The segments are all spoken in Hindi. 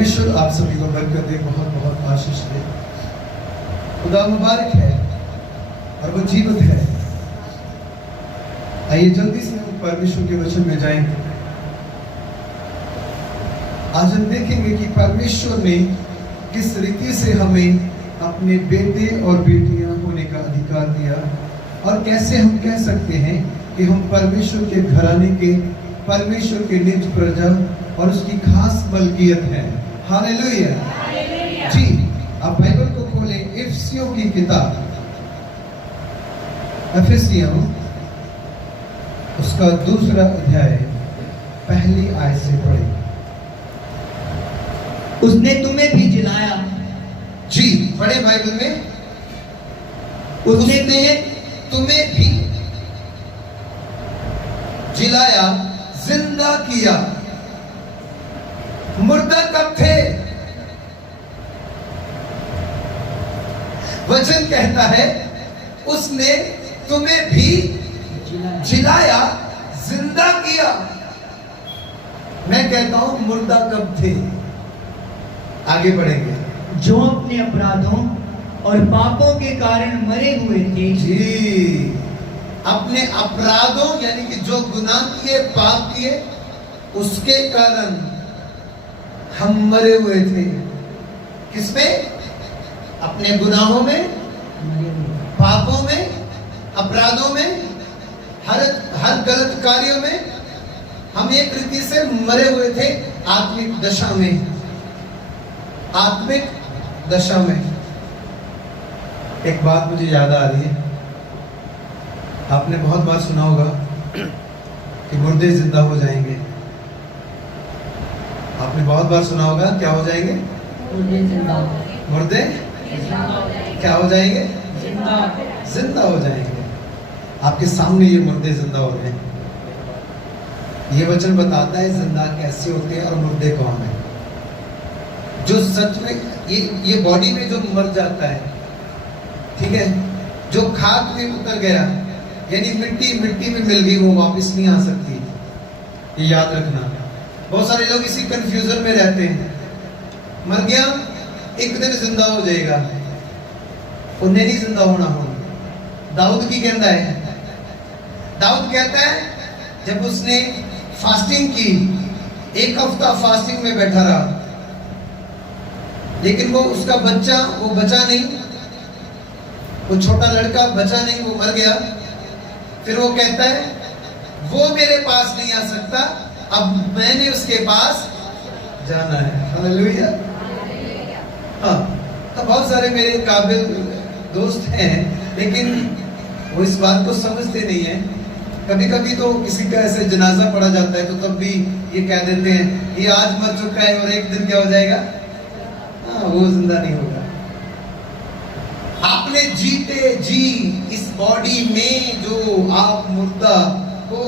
परमेश्वर आप सभी को बरकत दे, बहुत बहुत आशीष दे। खुदा मुबारक है और वो जीवित है। आइए जल्दी से हम परमेश्वर के वचन में जाएंगे। आज हम देखेंगे कि परमेश्वर ने किस रीति से हमें अपने बेटे और बेटियां होने का अधिकार दिया और कैसे हम कह सकते हैं कि हम परमेश्वर के घराने के, परमेश्वर के निज प्रजा और उसकी खास मलकियत है। हालेलुया। जी, आप बाइबल को खोलें, इफिसियों की किताब, इफिसियों उसका 2 अध्याय पहली आयत से पढ़ें। उसने तुम्हें भी जिलाया। जी, पढ़े बाइबल में। उसने तुम्हें भी जिलाया, जिंदा किया। मुर्दा कब थे? वचन कहता है उसने तुम्हें भी जिलाया, जिंदा किया। मैं कहता हूं मुर्दा कब थे? आगे बढ़ेंगे। जो अपने अपराधों और पापों के कारण मरे हुए थे। जी, अपने अपराधों यानी कि जो गुनाह किए, पाप किए, उसके कारण हम मरे हुए थे। किसमें? अपने गुनाहों में, पापों में, अपराधों में, हर गलत कार्यों में हम एक रीति से मरे हुए थे। आत्मिक दशा में, आत्मिक दशा में। एक बात मुझे याद आ रही है, आपने बहुत बार सुना होगा कि मुर्दे जिंदा हो जाएंगे। आपने बहुत बार सुना होगा, क्या हो जाएंगे? मुर्दे क्या हो जाएंगे? जिंदा हो जाएंगे। आपके सामने ये मुर्दे जिंदा हो रहे हैं। ये वचन बताता है जिंदा कैसे होते हैं और मुर्दे कौन है। जो सच में ये बॉडी में जो मर जाता है, ठीक है, जो खाक में उतर गया, यानी मिट्टी में मिल गई, वो वापस नहीं आ सकती। ये याद रखना। बहुत सारे लोग इसी कंफ्यूजन में रहते हैं। मर गया, एक दिन जिंदा हो जाएगा। उन्हें नहीं जिंदा होना हो। दाऊद की कहना है, दाऊद कहता है जब उसने फास्टिंग की, 1 हफ्ता फास्टिंग में बैठा रहा, लेकिन वो उसका बच्चा वो बचा नहीं, वो छोटा लड़का बचा नहीं, वो मर गया। फिर वो कहता है वो मेरे पास नहीं आ सकता, अब मैंने उसके पास जाना है। हालेलुया। हाँ, तो बहुत सारे मेरे काबिल दोस्त हैं, लेकिन वो इस बात को समझते नहीं है। कभी कभी तो किसी का ऐसे जनाजा पड़ा जाता है तो तब भी ये कह देते हैं ये आज मर चुका है और एक दिन क्या हो जाएगा? हाँ, वो जिंदा नहीं होगा। आपने जीते जी इस बॉडी में जो आप मुर्दा हो,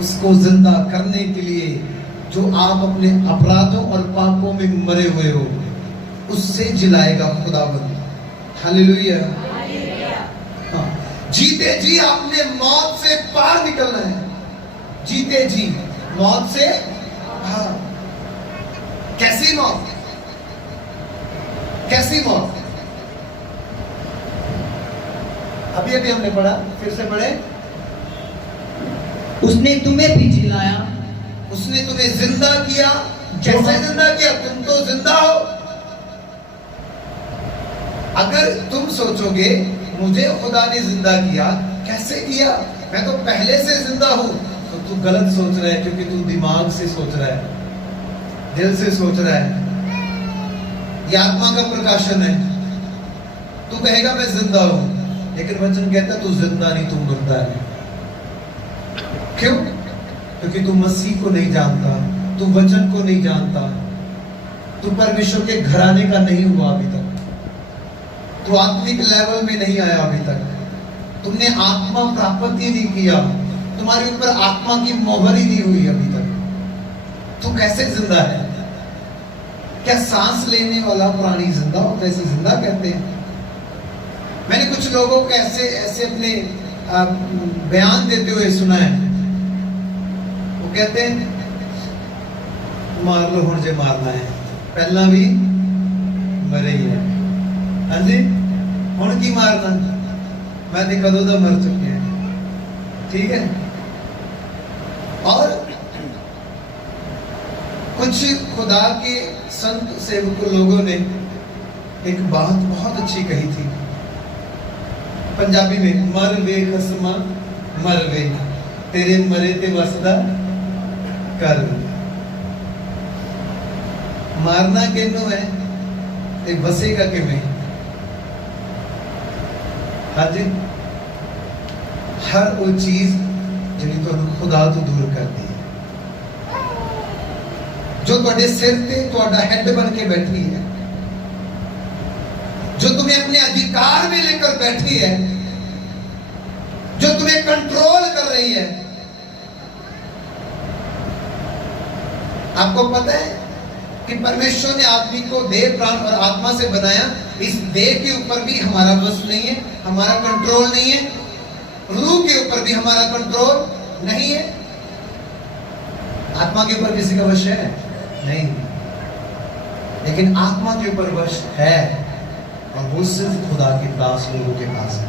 उसको जिंदा करने के लिए जो आप अपने अपराधों और पापों में मरे हुए हो, उससे जिलाएगा खुदावंद। हालेलुया। हाँ, जीते जी आपने मौत से पार निकलना है। जीते जी मौत से पार। कैसी मौत? कैसी मौत? अभी हमने पढ़ा, फिर से पढ़े। उसने तुम्हें भी जिलाया। उसने तुम्हें जिंदा किया। कैसे जिंदा किया? तुम तो जिंदा हो। अगर तुम सोचोगे मुझे खुदा ने जिंदा किया, कैसे किया, मैं तो पहले से जिंदा हूं, तो तू गलत सोच रहा है, क्योंकि तू दिमाग से सोच रहा है, दिल से सोच रहा है। ये आत्मा का प्रकाशन है। तू कहेगा मैं जिंदा हूं, लेकिन वचन कहता है तू जिंदा नहीं, तू मुर्दा है। क्यों? क्योंकि तू मसीह को नहीं जानता, तू वचन को नहीं जानता, तू परमेश्वर के घराने का नहीं हुआ अभी तक, तू आत्मिक लेवल में नहीं आया अभी तक, तुमने आत्मा प्राप्त ही नहीं किया, तुम्हारे ऊपर आत्मा की मोहर ही नहीं हुई अभी तक। तू कैसे जिंदा है? क्या सांस लेने वाला प्राणी जिंदा होता है? इसे जिंदा कहते हैं। मैंने कुछ लोगों को ऐसे अपने बयान देते हुए सुना है। वो कहते हैं मार लो हुण जे मारना है। पहला भी मरे ही है। हाँ जी, हुण की मारना, मैं तो कदों का मर चुके हैं। ठीक है। और कुछ खुदा के संत सेवक लोगों ने एक बात बहुत अच्छी कही थी पंजाबी में, मर वे खसमा मर वे, तेरे मरे ते वसदा कर। मारना किनू है ते बसेगा किवें? हाँ जी, हर वो चीज जिन्हें तुहानू खुदा तो दूर करती है, जो तुहाडे सिर ते तुहाडा हेड बन के बैठी है, जो तुम्हें अपने अधिकार में लेकर बैठी है, जो तुम्हें कंट्रोल कर रही है। आपको पता है कि परमेश्वर ने आदमी को देह, प्राण और आत्मा से बनाया। इस देह के ऊपर भी हमारा वश नहीं है, हमारा कंट्रोल नहीं है। रूह के ऊपर भी हमारा कंट्रोल नहीं है। आत्मा के ऊपर किसी का वश है नहीं, लेकिन आत्मा के ऊपर वश है, और वो सिर्फ खुदा के दास लोगों के पास है।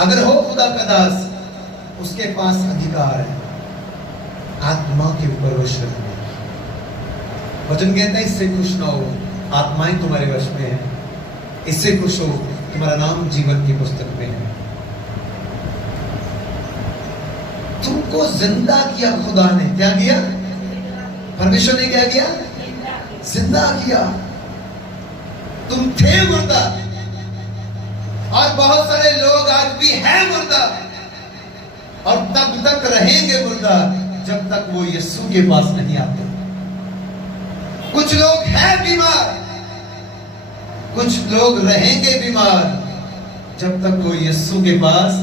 अगर हो खुदा का दास, उसके पास अधिकार है आत्मा के ऊपर वश रखने। वचन कहता है इससे खुश ना हो, आत्माएं तुम्हारे वश में है। इससे खुश हो, तुम्हारा नाम जीवन की पुस्तक में है। तुमको जिंदा किया खुदा ने। क्या किया? परमेश्वर ने क्या किया? जिंदा किया। तुम थे मुर्दा, और बहुत सारे लोग आज भी हैं मुर्दा, और तब तक रहेंगे मुर्दा जब तक वो यीशु के पास नहीं आते। कुछ लोग हैं बीमार, कुछ लोग रहेंगे बीमार जब तक वो यीशु के पास।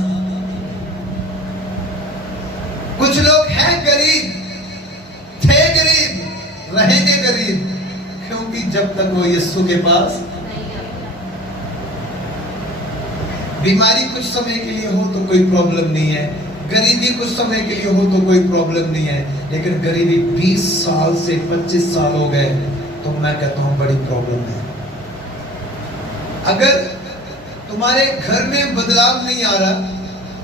कुछ लोग हैं गरीब, थे गरीब, रहेंगे गरीब, क्योंकि जब तक वो यीशु के पास। बीमारी कुछ समय के लिए हो तो कोई प्रॉब्लम नहीं है, गरीबी कुछ समय के लिए हो तो कोई प्रॉब्लम नहीं है, लेकिन गरीबी 20 साल से 25 साल हो गए तो मैं कहता हूं बड़ी प्रॉब्लम है। अगर तुम्हारे घर में बदलाव नहीं आ रहा,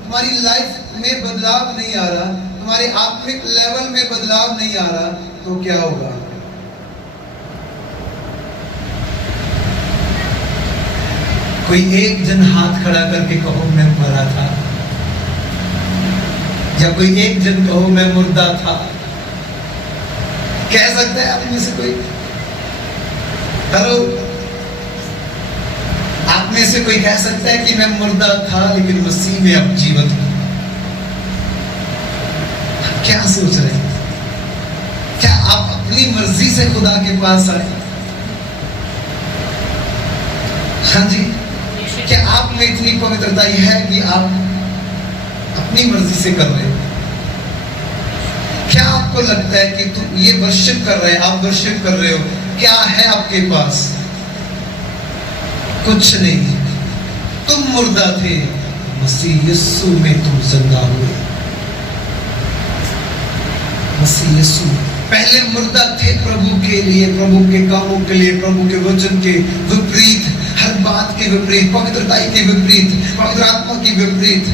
तुम्हारी लाइफ में बदलाव नहीं आ रहा, तुम्हारे आत्मिक लेवल में बदलाव नहीं आ रहा, तो क्या होगा? कोई एक जन हाथ खड़ा करके कहो मैं मरा था, या कोई एक जन कहो मैं मुर्दा था। कह सकता है आप में से कोई? हेलो, आप में से कोई कह सकता है कि मैं मुर्दा था लेकिन मसीह में अब जीवित हूं? क्या सोच रहे हैं? क्या आप अपनी मर्जी से खुदा के पास आए? हाँ जी, क्या आप में इतनी पवित्रता है कि आप अपनी मर्जी से कर रहे हो? क्या आपको लगता है कि तुम ये वर्शिप कर रहे हैं, आप वर्शिप कर रहे हो, क्या है आपके पास? कुछ नहीं। तुम मुर्दा थे, मसीह यीशु में तुम जिंदा हुए। मसीह यीशु पहले मुर्दा थे प्रभु के लिए, प्रभु के कामों के लिए, प्रभु के वचन के विपरीत, हर बात के विपरीत, पवित्रताई के विपरीत, पवित्र आत्मा के विपरीत,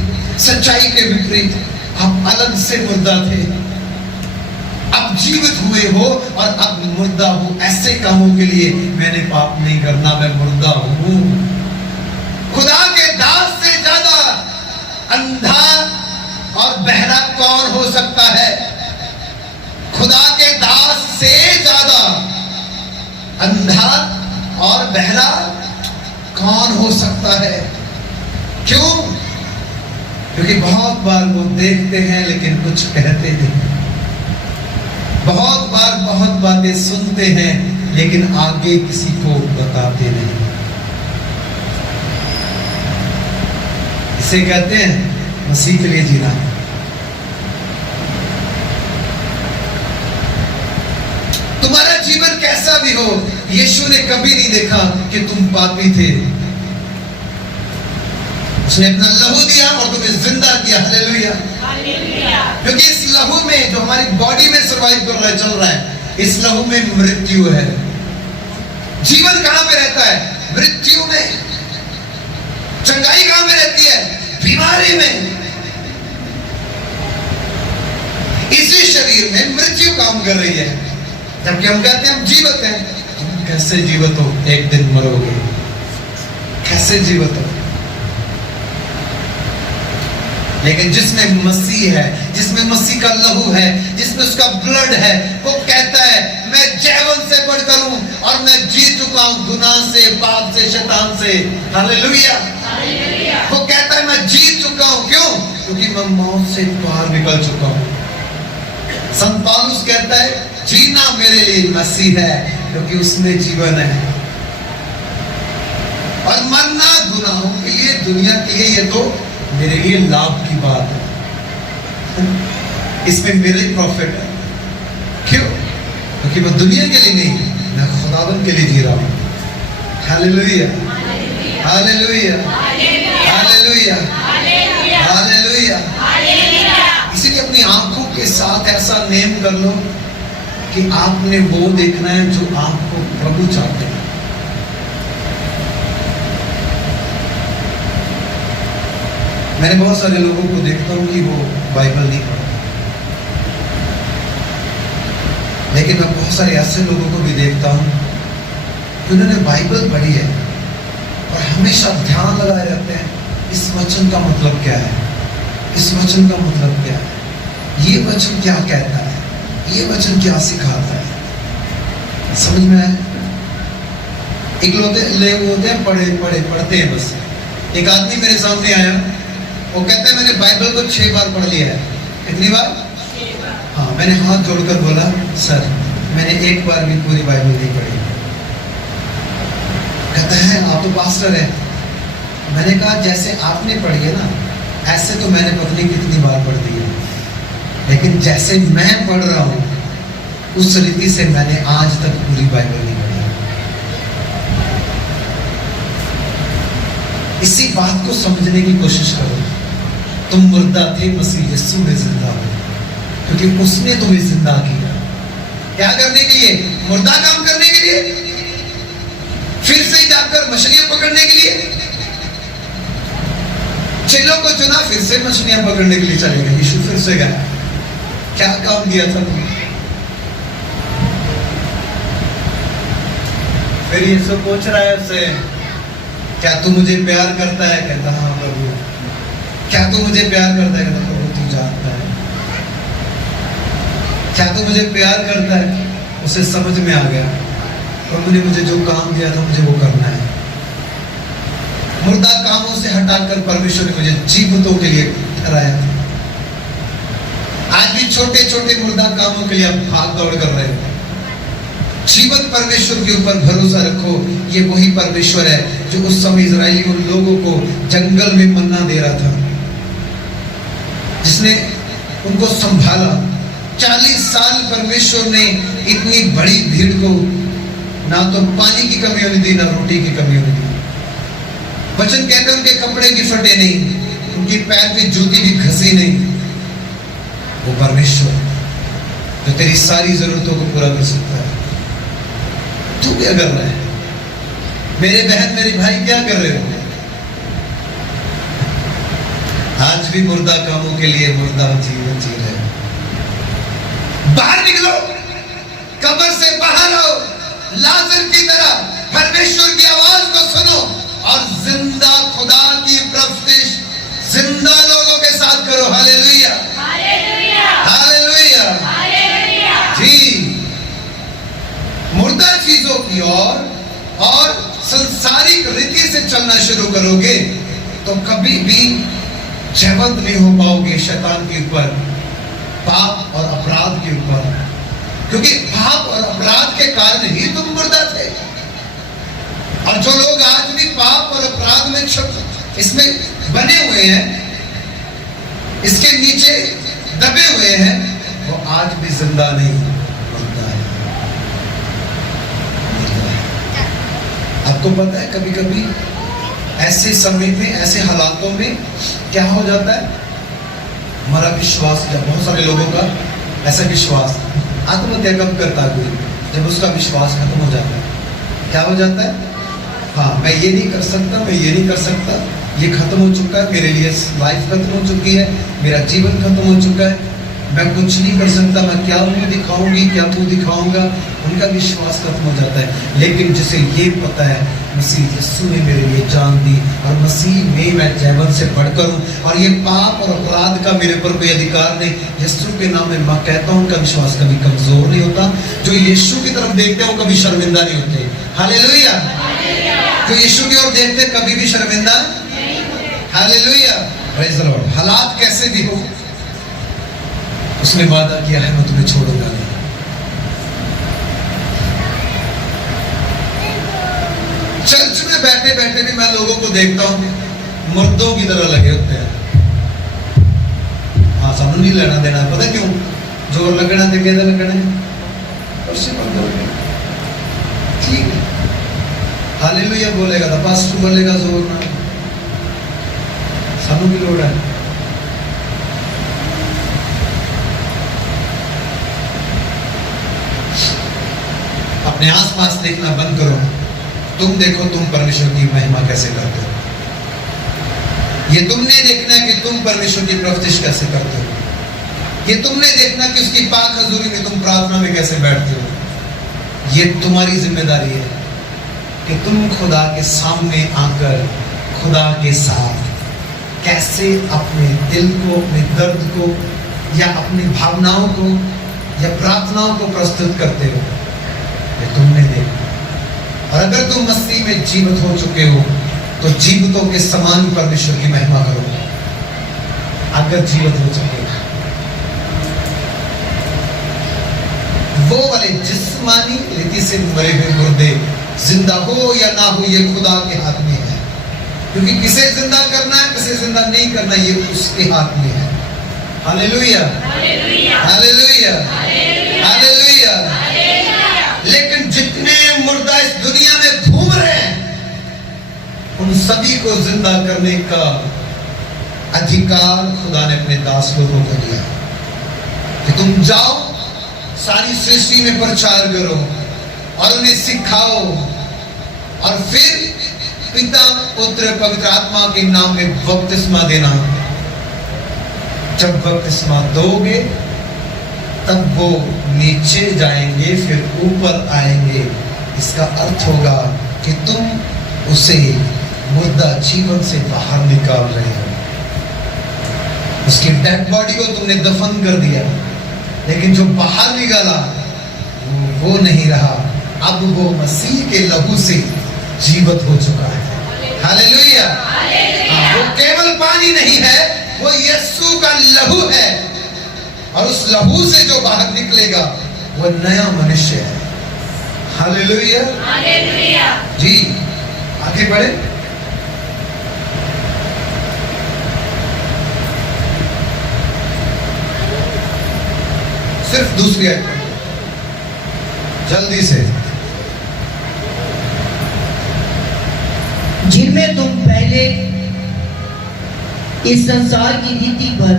सच्चाई के विपरीत आप अलग से मुर्दा थे। अब जीवित हुए हो और अब मुर्दा हो ऐसे कामों के लिए। मैंने पाप नहीं करना, मैं मुर्दा हूं। खुदा के दास से ज्यादा अंधा और बहरा कौन हो सकता है? खुदा के दास से ज्यादा अंधा और बहरा कौन हो सकता है? क्यों? क्योंकि बहुत बार वो देखते हैं लेकिन कुछ कहते नहीं, बहुत बार बहुत बातें सुनते हैं लेकिन आगे किसी को बताते नहीं। इसे कहते हैं मसीह के लिए जीना। तुम्हारा जीवन कैसा भी हो, यीशु ने कभी नहीं देखा कि तुम पापी थे। उसने अपना लहू दिया और तुम्हें जिंदा किया। हालेलुया। क्योंकि इस लहू में जो हमारी बॉडी में सर्वाइव कर रहा है, चल रहा है, इस लहू में मृत्यु है। जीवन कहां पे रहता है? मृत्यु में। चंगाई कहां पे रहती है? बीमारी में। इसी शरीर में मृत्यु काम कर रही है, जबकि हम कहते हैं हम जीवित हैं। तुम कैसे जीवित हो? एक दिन मरोगे। कैसे जीवित हो? लेकिन जिसमें मसीह है, जिसमें मसीह का लहू है, जिसमें उसका ब्लड है, वो कहता है मैं जीवन से बढ़कर हूं और मैं जीत चुका हूं गुनाह से, पाप से, शैतान से। हालेलुया। वो कहता है मैं जीत चुका हूं। क्यों? क्योंकि मैं मौत से पार निकल चुका हूं। संत पौलुस कहता है जीना मेरे लिए मसीह है, क्योंकि उसमें जीवन है, और मरना गुनाहों के लिए, दुनिया के लिए, ये तो मेरे लिए लाभ की बात है। इसमें मेरे प्रॉफिट है। क्यों? क्योंकि मैं दुनिया के लिए नहीं, मैं खुदावंद के लिए जी रहा हूं। हालेलुया, हालेलुया, हालेलुया, हालेलुया। इसीलिए अपनी आंखों के साथ ऐसा नेम कर लो कि आपने वो देखना है जो आपको प्रभु चाहते हैं। मैंने बहुत सारे लोगों को देखता हूं कि वो बाइबल नहीं पढ़ते, लेकिन मैं बहुत सारे ऐसे लोगों को भी देखता हूं कि उन्होंने बाइबल पढ़ी है और हमेशा ध्यान लगाए रहते हैं इस वचन का मतलब क्या है, इस वचन का मतलब क्या है, ये वचन क्या कहता है, ये वचन क्या सिखाता है। समझ में आया? एक लोग होते हैं पढ़ते हैं बस। एक आदमी मेरे सामने आया, वो कहता है मैंने बाइबल को 6 बार पढ़ लिया है। कितनी बार? 6 बार। हाँ, मैंने हाथ जोड़कर बोला सर मैंने एक बार भी पूरी बाइबल नहीं पढ़ी। कहता है आप तो पास्टर है। मैंने कहा जैसे आपने पढ़ी है ना, ऐसे तो मैंने पता नहीं कितनी बार पढ़ दी है, लेकिन जैसे मैं पढ़ रहा हूं उस रीति से मैंने आज तक पूरी बाइबल नहीं पढ़ी। इसी बात को समझने की कोशिश करो। तुम मुर्दा थे, मसीह यीशु में जिंदा हो, क्योंकि उसने तुम्हें जिंदा किया। क्या करने के लिए? मुर्दा काम करने के लिए, फिर से जाकर मछलियां पकड़ने के लिए। चेलों को चुना, फिर से मछलियां पकड़ने के लिए चले गए। यीशु फिर से गया। क्या काम दिया था तुम्हें? फिर यीशु पूछ रहा है उससे क्या तू मुझे प्यार करता है? कहता हाँ प्रभु। क्या तू मुझे प्यार करता है? कहता प्रभु तू जानता है। क्या तू मुझे प्यार करता है? उसे समझ में आ गया प्रभु ने मुझे जो काम दिया था मुझे वो करना है। मुर्दा कामों से हटाकर परमेश्वर ने मुझे जीवितों के लिए ठहराया था। आज भी छोटे छोटे मुर्दा कामों के लिए आप भाग दौड़ कर रहे हो। जीवित परमेश्वर के ऊपर भरोसा रखो। ये वही परमेश्वर है जो उस समय इजरायलियों लोगों को जंगल में मन्ना दे रहा था, जिसने उनको संभाला। 40 साल परमेश्वर ने इतनी बड़ी भीड़ को ना तो पानी की कमी होने दी, ना रोटी की कमी होने दी। वचन कहते उनके कपड़े भी फटे नहीं, उनकी पैर की जूती भी घसी नहीं। वो परमेश्वर जो तेरी सारी जरूरतों को पूरा कर सकता है। तू क्या कर रहा है? मेरे बहन मेरे भाई क्या कर रहे हो? आज भी मुर्दा कामों के लिए मुर्दा जीवन जी रहे हो। बाहर निकलो, कब्र से बाहर आओ, लाजर की तरह परमेश्वर की आवाज को सुनो और जिंदा खुदा की प्रस्तिश जिंदा लोगों के साथ करो। हालेलुया, हालेलुया, हालेलुया। जी, मुर्दा चीजों की ओर और संसारिक रीति से चलना शुरू करोगे तो कभी भी जयवंत नहीं हो पाओगे शैतान के ऊपर, पाप और अपराध के ऊपर, क्योंकि पाप और अपराध के कारण ही तुम मुर्दा थे। और जो लोग आज भी पाप और अपराध में इसमें बने हुए हैं, इसके नीचे दबे हुए हैं, वो आज भी जिंदा नहीं, मुर्दा है। आपको पता है कभी कभी ऐसे समय में, ऐसे हालातों में क्या हो जाता है, हमारा विश्वास, या बहुत सारे लोगों का ऐसा विश्वास, आत्महत्या कब करता है कोई, जब उसका विश्वास खत्म हो जाता है। क्या हो जाता है, हाँ मैं ये नहीं कर सकता, मैं ये नहीं कर सकता, ये खत्म हो चुका है, मेरे लिए लाइफ खत्म हो चुकी है, मेरा जीवन खत्म हो चुका है, मैं कुछ नहीं कर सकता, मैं क्या मुंह दिखाऊंगी, क्या मुंह दिखाऊंगा, उनका विश्वास खत्म हो जाता है। लेकिन जिसे ये पता है मसीह यीशु ने मेरे लिए जान दी और मसीह में मैं जीवन से बढ़कर हूँ और ये पाप और अपराध का मेरे पर कोई अधिकार नहीं, यीशु के नाम में मैं कहता हूँ, उनका विश्वास कभी कमजोर नहीं होता। जो यीशु की तरफ देखते हैं वो कभी शर्मिंदा नहीं होते। हालेलुया। जो यीशु की ओर देखते हैं कभी भी शर्मिंदा, हालेलुया, प्रेज़ द लॉर्ड। हालात कैसे भी हो, उसने वादा किया है मैं तुम्हें छोड़ूंगा नहीं। चर्च में बैठे बैठे भी मैं लोगों को देखता हूं मुर्दों की तरह लगे होते हैं। हाँ, सामने नहीं लेना देना, पता क्यों, जोर लगना ते कहता लगना है, ठीक है, हालेलुया बोलेगा तो पास्टर बोलेगा जोर ना, सानू की लोड़ है। अपने आसपास देखना बंद करो, तुम देखो तुम परमेश्वर की महिमा कैसे करते हो। ये तुमने देखना है कि तुम परमेश्वर की प्रवृत्ति कैसे करते हो। ये तुमने देखना कि उसकी पाक हजूरी में तुम प्रार्थना में कैसे बैठते हो। ये तुम्हारी जिम्मेदारी है कि तुम खुदा के सामने आकर खुदा के साथ कैसे अपने दिल को, अपने दर्द को या अपनी भावनाओं को या प्रार्थनाओं को प्रस्तुत करते हो। ये तुमने देखा। और अगर तुम मसीह में जीवित हो चुके हो तो जीवितों के समान परमेश्वर की महिमा करो। अगर जीवित हो चुके हो, वो वाले जिस्मानी रीति से मरे हुए मुर्दे जिंदा हो या ना हो ये खुदा के हाथ में है, क्योंकि किसे जिंदा करना है किसे जिंदा नहीं करना ये उसके हाथ में है। हालेलुया, हालेलुया, हालेलुया। लेकिन जितने मुर्दा इस दुनिया में घूम रहे हैं उन सभी को जिंदा करने का अधिकार खुदा ने अपने दास लोगों को दिया कि तुम जाओ सारी सृष्टि में प्रचार करो और उन्हें सिखाओ और फिर पिता पुत्र पवित्र आत्मा के नाम में बपतिस्मा देना। जब बपतिस्मा दोगे तब वो नीचे जाएंगे फिर ऊपर आएंगे। इसका अर्थ होगा कि तुम उसे मुर्दा जीवन से बाहर निकाल रहे हो। उसकी डेड बॉडी को तुमने दफन कर दिया, लेकिन जो बाहर निकाला वो नहीं रहा, अब वो मसीह के लहू से जीवित हो चुका है। हालेलुया। वो केवल पानी नहीं है, वो यीशु का लहू है और उस लहू से जो बाहर निकलेगा वो नया मनुष्य है। हालेलुया, हालेलुया। जी आगे बढ़े। सिर्फ दूसरी आयत जल्दी से। जिनमें तुम पहले इस संसार की रीति पर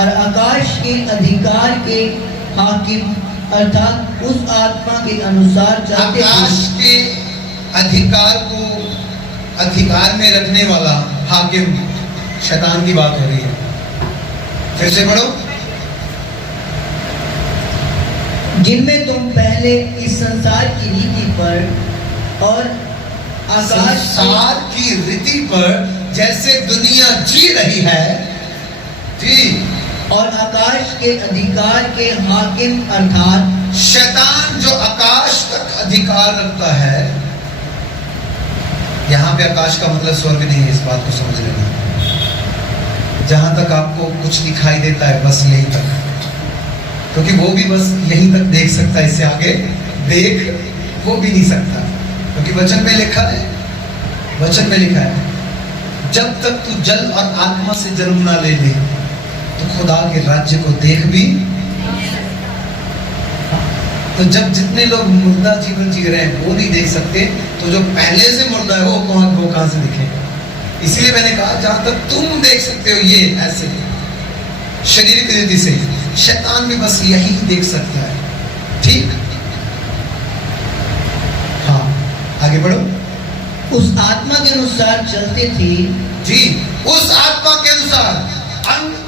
और आकाश के अधिकार के हाकिम अर्थात उस आत्मा के अनुसार चाहते आकाश के अधिकार को अधिकार में रखने वाला हाकिम शैतान की बात हो रही है। फिर से पढ़ो। जिनमें तुम पहले इस संसार की रीति पर और आकाश संसार की रीति पर जैसे दुनिया जी रही है, जी, और आकाश के अधिकार के हाकिम अर्थात शैतान जो आकाश तक अधिकार रखता है। यहां पे आकाश का मतलब स्वर्ग नहीं है, इस बात को समझ लेना। जहां तक आपको कुछ दिखाई देता है बस यहीं तक, क्योंकि वो भी बस यहीं तक देख सकता है, इससे आगे देख वो भी नहीं सकता, क्योंकि वचन में लिखा है, वचन में लिखा है जब तक तू जल और आत्मा से जन्म ना ले ले तो खुदा के राज्य को देख भी। तो जब जितने लोग मुर्दा जीवन जी रहे हैं वो नहीं देख सकते, तो जो पहले से मुर्दा है वो कहां से दिखेगा? इसीलिए मैंने कहा जहां तक तुम देख सकते हो ये ऐसे शरीर की रीति से, शैतान भी बस यही देख सकता है। ठीक, हाँ आगे बढ़ो। उस आत्मा के अनुसार चलते थे। जी, उस आत्मा के अनुसार,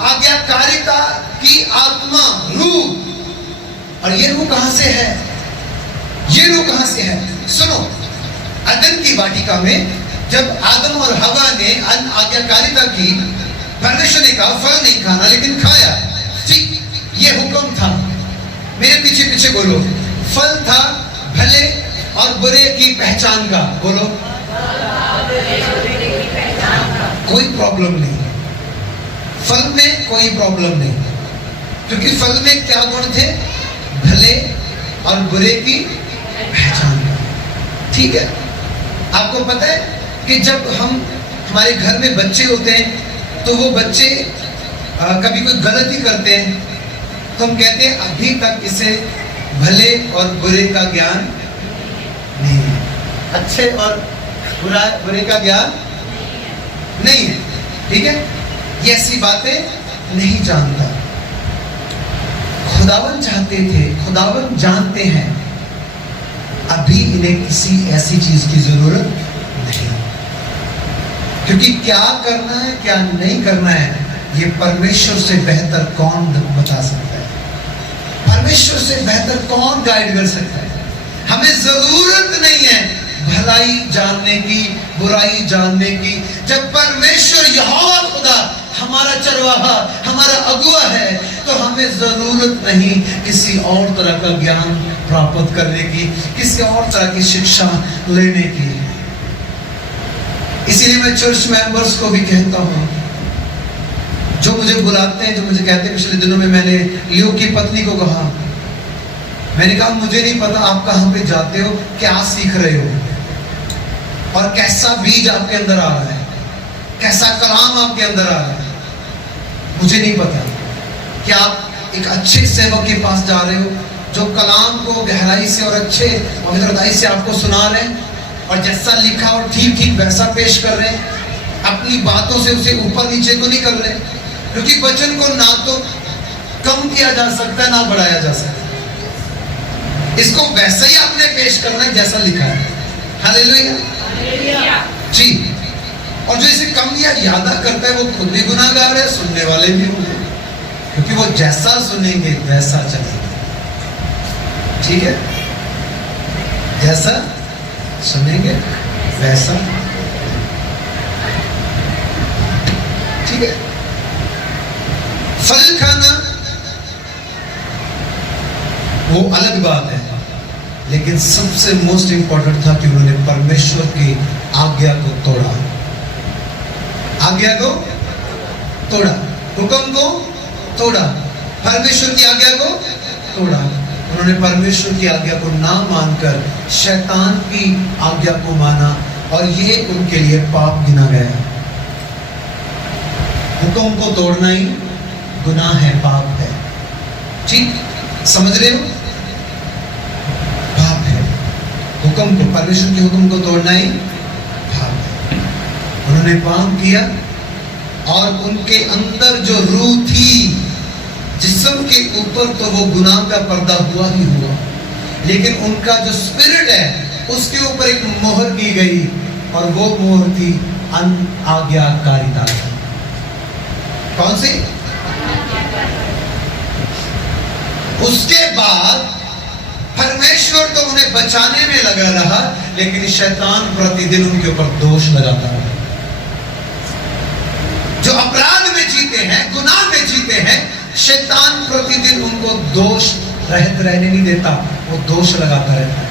आज्ञाकारिता की आत्मा, रूह। और ये रूह कहां से है? ये रूह कहां से है? सुनो, अदन की वाटिका में जब आदम और हवा ने आज्ञाकारिता की, परमेश्वर ने कहा फल नहीं खाना, लेकिन खाया। ठीक, ये हुक्म था। मेरे पीछे पीछे बोलो, फल था भले और बुरे की पहचान का। बोलो, कोई प्रॉब्लम नहीं, फल में कोई प्रॉब्लम नहीं, क्योंकि फल में क्या गुण थे? भले और बुरे की पहचान का। ठीक है, आपको पता है कि जब हमारे घर में बच्चे होते हैं तो वो बच्चे कभी कोई गलती करते हैं तो हम कहते हैं अभी तक इसे भले और बुरे का ज्ञान नहीं है, अच्छे और बुरे का ज्ञान नहीं है। ठीक है, ये ऐसी बातें नहीं जानता। खुदावन चाहते थे, खुदावन जानते हैं अभी इन्हें किसी ऐसी चीज की जरूरत नहीं, क्योंकि क्या करना है क्या नहीं करना है ये परमेश्वर से बेहतर कौन बता सकता है? परमेश्वर से बेहतर कौन गाइड कर सकता है? हमें जरूरत नहीं है भलाई जानने की, बुराई जानने की। जब परमेश्वर यहोवा खुदा हमारा चरवाहा, हमारा अगुआ है, तो हमें जरूरत नहीं किसी और तरह का ज्ञान प्राप्त करने की, किसी और तरह की शिक्षा लेने की। इसीलिए मैं चर्च मेंबर्स को भी कहता हूं, जो मुझे बुलाते हैं, जो मुझे कहते हैं, पिछले दिनों में मैंने लियो की पत्नी को कहा, मैंने कहा मुझे नहीं पता आप कहां पे जाते हो, क्या सीख रहे हो और कैसा बीज आपके अंदर आ रहा है, कैसा कलाम आपके अंदर आ रहा है। मुझे नहीं पता कि आप एक अच्छे सेवक के पास जा रहे हो जो कलाम को गहराई से और अच्छे पवित्रताई से आपको सुना रहे हैं और जैसा लिखा और ठीक ठीक वैसा पेश कर रहे हैं, अपनी बातों से उसे ऊपर नीचे तो नहीं कर रहे, क्योंकि वचन को ना तो कम किया जा सकता है ना बढ़ाया जा सकता, इसको वैसा ही आपने पेश करना है जैसा लिखा है। हालेलुया जी। और जो इसे कम या ज्यादा करता है वो खुद भी गुनाहगार है, सुनने वाले भी होंगे, क्योंकि वो जैसा सुनेंगे वैसा चलेंगे। ठीक है, जैसा सुनेंगे वैसा। ठीक है, फल खाना वो अलग बात है, लेकिन सबसे मोस्ट इंपॉर्टेंट था कि उन्होंने परमेश्वर की आज्ञा को तोड़ा, आज्ञा को तोड़ा, हुक्म को तोड़ा, परमेश्वर की आज्ञा को तोड़ा। उन्होंने परमेश्वर की आज्ञा को ना मानकर शैतान की आज्ञा को माना और ये उनके लिए पाप गिना गया। हुक्म को तोड़ना ही गुनाह है, पाप है। ठीक, समझ रहे हो? पाप है, हुक्म को, परमेश्वर के हुक्म को तोड़ना ही पाप है। उन्होंने पाप किया और उनके अंदर जो रूह थी जिस्म के ऊपर, तो वो गुनाह का पर्दा हुआ ही हुआ, लेकिन उनका जो स्पिरिट है उसके ऊपर एक मोहर की गई और वो मोहर थी अनाज्ञाकारिता। कौन सी? उसके बाद परमेश्वर तो उन्हें बचाने में लगा रहा, लेकिन शैतान प्रतिदिन उनके ऊपर दोष लगाता रहा। जो अपराध में जीते हैं, गुनाह में जीते हैं, शैतान प्रतिदिन उनको दोष रहित रहने नहीं देता, वो दोष लगाता रहता है,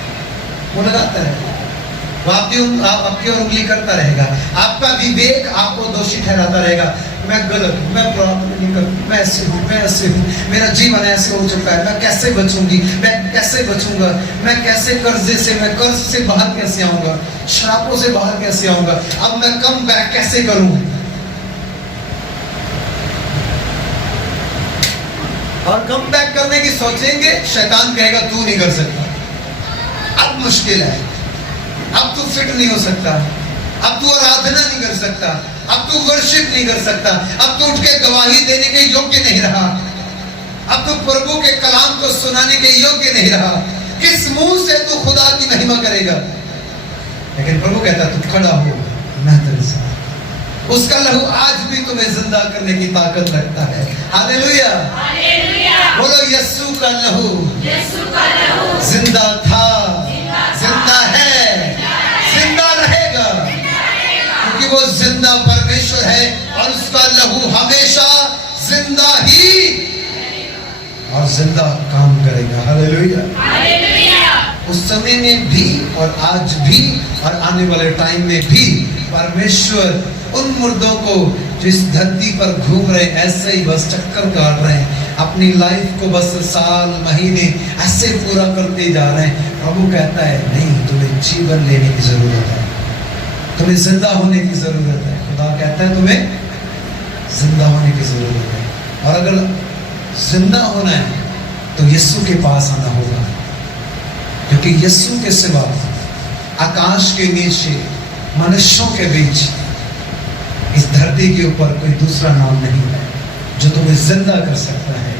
वो लगाता रहता है। वो आपकी ओर उंगली करता रहेगा, आपका विवेक आपको दोषी ठहराता रहेगा। मैं गलत हूं, मैं प्रार्थना नहीं करती, मैं ऐसे हूं, मैं ऐसे हूं, मेरा जीवन ऐसे हो चुका है, मैं कैसे बचूंगी, मैं कैसे बचूंगा, मैं कैसे कर्जे से, मैं कर्ज से बाहर कैसे आऊंगा, श्रापों से बाहर कैसे आऊंगा, अब मैं कम बैक कैसे करूं। और कम बैक करने की सोचेंगे, शैतान कहेगा तू नहीं कर सकता, अब मुश्किल है, अब तू फिट नहीं हो सकता, अब तू आराधना नहीं कर सकता, अब तू वर्शिप नहीं कर सकता, अब तू उठ के गवाही देने के योग्य नहीं रहा, अब तू प्रभु के कलाम को सुनाने के योग्य नहीं रहा। किस मुंह से तू खुदा की महिमा करेगा? लेकिन प्रभु कहता तू खड़ा हो, मैं तेरे साथ। उसका लहू आज भी तुम्हें जिंदा करने की ताकत रखता है। हालेलुया, बोलो यीशु का लहू जिंदा था, जिंदा है, जिंदा रहेगा, क्योंकि वो जिंदा परमेश्वर है और उसका लहू हमेशा जिंदा ही और जिंदा काम करेगा। हालेलुया। उस समय में भी और आज भी और आने वाले टाइम में भी परमेश्वर उन मुर्दों को जो इस धरती पर घूम रहे ऐसे ही बस चक्कर काट रहे हैं, अपनी लाइफ को बस साल महीने ऐसे पूरा करते जा रहे हैं, प्रभु कहता है नहीं, तुम्हें जीवन लेने की जरूरत है, तुम्हें जिंदा होने की जरूरत है। खुदा कहता है तुम्हें जिंदा होने की जरूरत है, और अगर जिंदा होना है तो यीशु के पास आना होगा, क्योंकि यीशु के सिवा आकाश के नीचे मनुष्यों के बीच इस धरती के ऊपर कोई दूसरा नाम नहीं है जो तुम्हें जिंदा कर सकता है,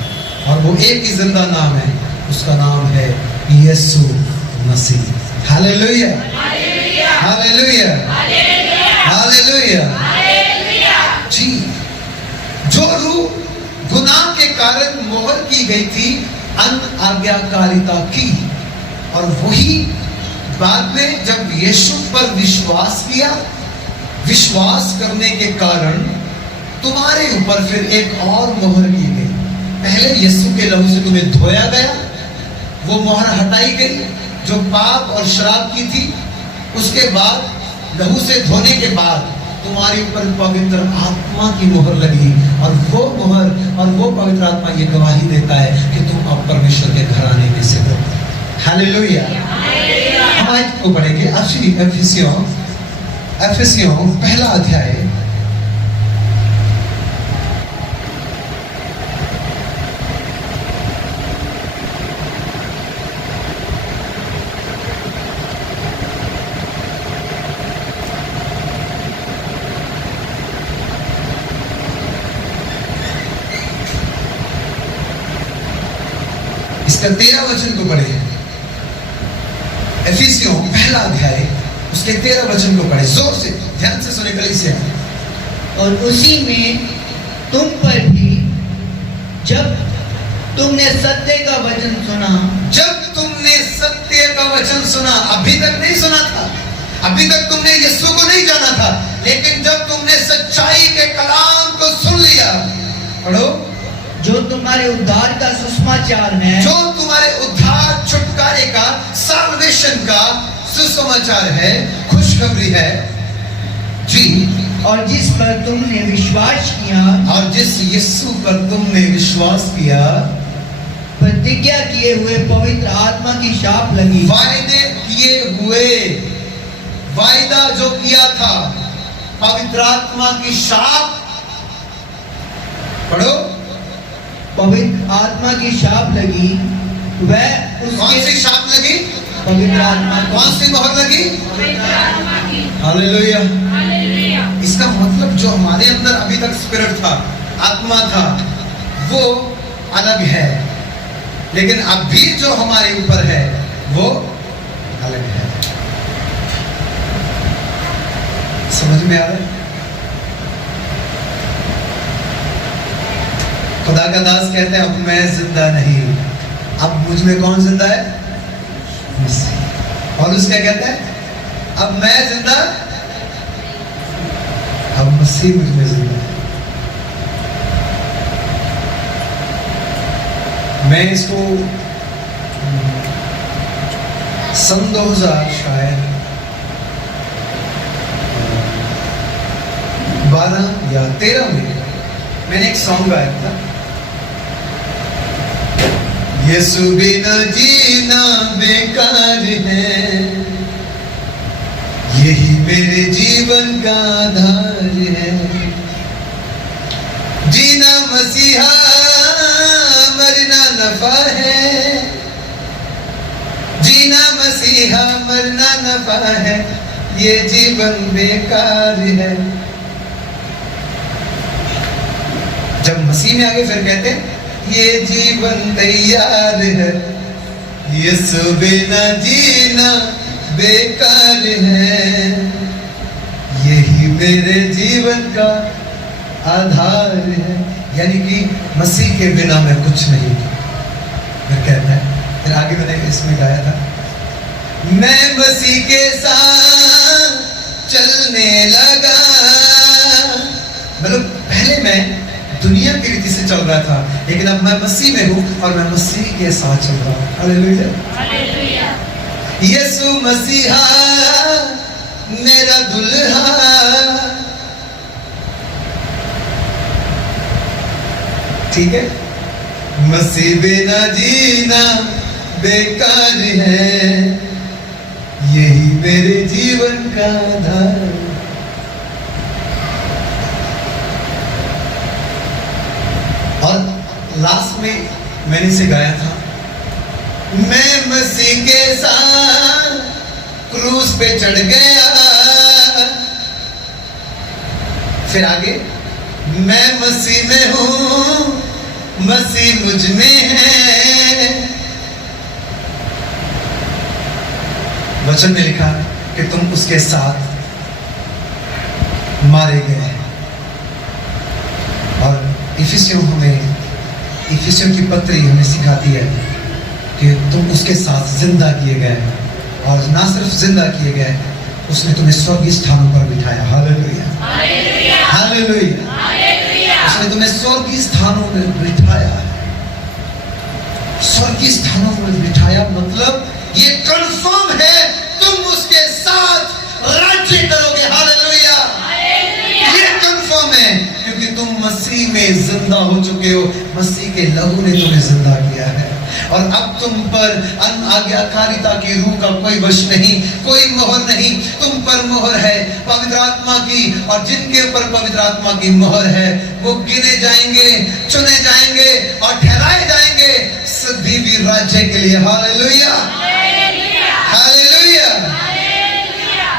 और वो एक ही जिंदा नाम है, उसका नाम है यीशु मसीह। हालेलुया, हालेलुया, हालेलुया। जी, जो रूह गुनाह के कारण मोहर की गई थी अनआज्ञाकारिता की, और वही बाद में जब यीशु पर विश्वास किया, विश्वास करने के कारण तुम्हारे ऊपर फिर एक और मोहर की गई। पहले यीशु के लहू से तुम्हें धोया गया, वो मोहर हटाई गई जो पाप और शराब की थी। उसके बाद लहू से धोने के बाद तुम्हारे ऊपर पवित्र आत्मा की मोहर लगी, और वो मोहर और वो पवित्र आत्मा ये गवाही देता है कि तुम अब परमेश्वर के घराने में से हो। हालेलुया। हम आज को पढ़ेंगे एफिसियों पहला अध्याय, इसका 13 वचन को पढ़े। एफिसियों पहला अध्याय उसके 13 वचन को पढ़े, जोर से ध्यान से सुने कलीसिया। और उसी में तुम पर भी जब तुमने सत्य का वचन सुना, जब तुमने सत्य का वचन सुना, अभी तक नहीं सुना था, अभी तक तुमने यीशु को नहीं जाना था, लेकिन जब तुमने सच्चाई के कलाम को सुन लिया, पढ़ो, जो तुम्हारे उद्धार का सुसमाचार है, जो तुम्हारे उद्धार छुटकारे का साल्वेशन का सुसमाचार है, खुशखबरी है जी, और जिस पर तुमने विश्वास किया, और जिस यीशु पर तुमने विश्वास किया, प्रतिज्ञा किए हुए पवित्र आत्मा की शाप लगी। वायदे किए हुए, वायदा जो किया था, पवित्र आत्मा की शाप, पढ़ो, पवित्र आत्मा की शाप लगी। वह कौन सी शाप लगी? पवित्र आत्मा। कौन सी मोहर लगी? हालेलुया। इसका मतलब जो हमारे अंदर अभी तक स्पिरिट था, आत्मा था, वो अलग है, लेकिन अभी जो हमारे ऊपर है वो अलग है। समझ में आ रहा है? खुदा का दास कहते हैं अब मैं जिंदा नहीं, अब मुझ में कौन जिंदा है? मसीह। और उसका कहता है अब मैं जिंदा, अब मसीह मुझ में जिंदा है। मैं इसको सन 2000 शायद 12 या 13 में मैंने एक सॉन्ग गाया था, यीशु बिना जीना बेकार है, यही मेरे जीवन का आधार है, जीना मसीहा मरना नफा है, जीना मसीहा मरना नफा है, ये जीवन बेकार है। जब मसीह में आगे फिर कहते हैं ये जीवन तैयार है, यीशु बिना जीना बेकार है, यही मेरे जीवन का आधार है। यानी कि मसीह के बिना मैं कुछ नहीं। फिर कहता है, फिर आगे मैंने इसमें गाया था, मैं मसीह के साथ चलने लगा। मतलब पहले मैं दुनिया की रीति से चल रहा था, लेकिन अब मैं मसीह में हूं और मैं मसीह के साथ चल रहा हूं। Hallelujah, hallelujah. यीशु मसीहा मेरा दुल्हा, ठीक है। मसीह बिना जीना बेकार है, यही मेरे जीवन का आधार। और लास्ट में मैंने इसे गाया था, मैं मसीह के साथ क्रूस पे चढ़ गया। फिर आगे, मैं मसीह में हूं, मसीह मुझ में है। वचन में लिखा कि तुम उसके साथ मारे गए हैं। और इफिसियों की पत्री हमें सिखाती है कि तुम उसके साथ जिंदा किए गए हैं, और ना सिर्फ जिंदा किए गए, उसने तुम्हें स्वर्गीय स्थानों पर बिठाया। हालेलुया, हालेलुया, हालेलुया। उसने तुम्हें स्वर्गीय स्थानों में बिठाया है। स्वर्गीय स्थानों में बिठाया मतलब ये कंफर्म है तुम उसके साथ राज्य करोगे। हालेलुया, ये कंफर्म है क्योंकि तुम मसीह में जिंदा हो चुके हो। मसीह के लहू ने तुम्हें जिंदा किया है, और अब तुम पर आज्ञाकारिता की रूह का कोई वश नहीं, कोई मोहर नहीं। तुम पर मोहर है पवित्र आत्मा की, और जिनके ऊपर पवित्र आत्मा की मोहर है वो गिने जाएंगे, चुने जाएंगे और ठहराए जाएंगे सदैवी राज्य के लिए। Hallelujah, hallelujah.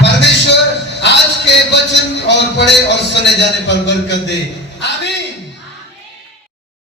परमेश्वर आज के वचन और पढ़े और सुने जाने पर बरकत दे। आमीन।